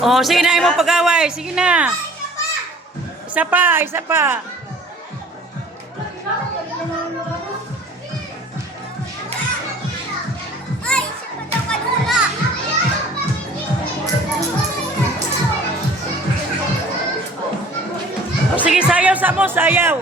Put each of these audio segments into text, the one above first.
Oh, sige na mo pag-away. Sige na. Isa pa, isa pa. Ay, isa pa daw kanula. Oh, sige, sayaw sa mo, sayaw.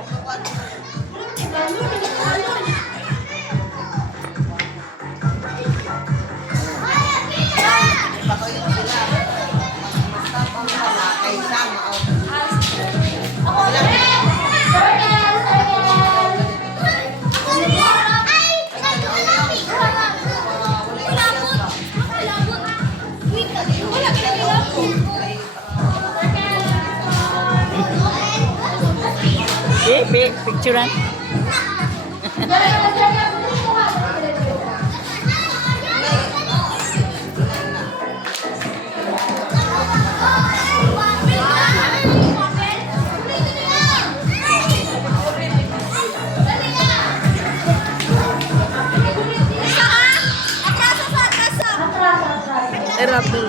Picturean. Erap dulu.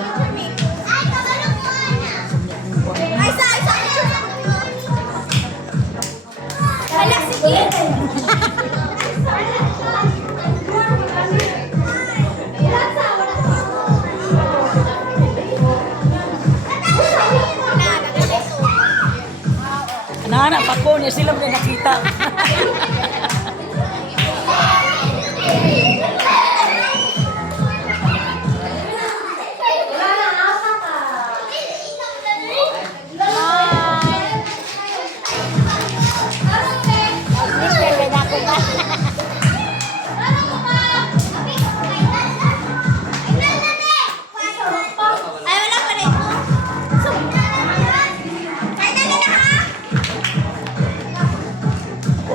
Anak-anak pa ko niya sila may nakita.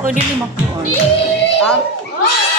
Oh, hindi lima po. Ah?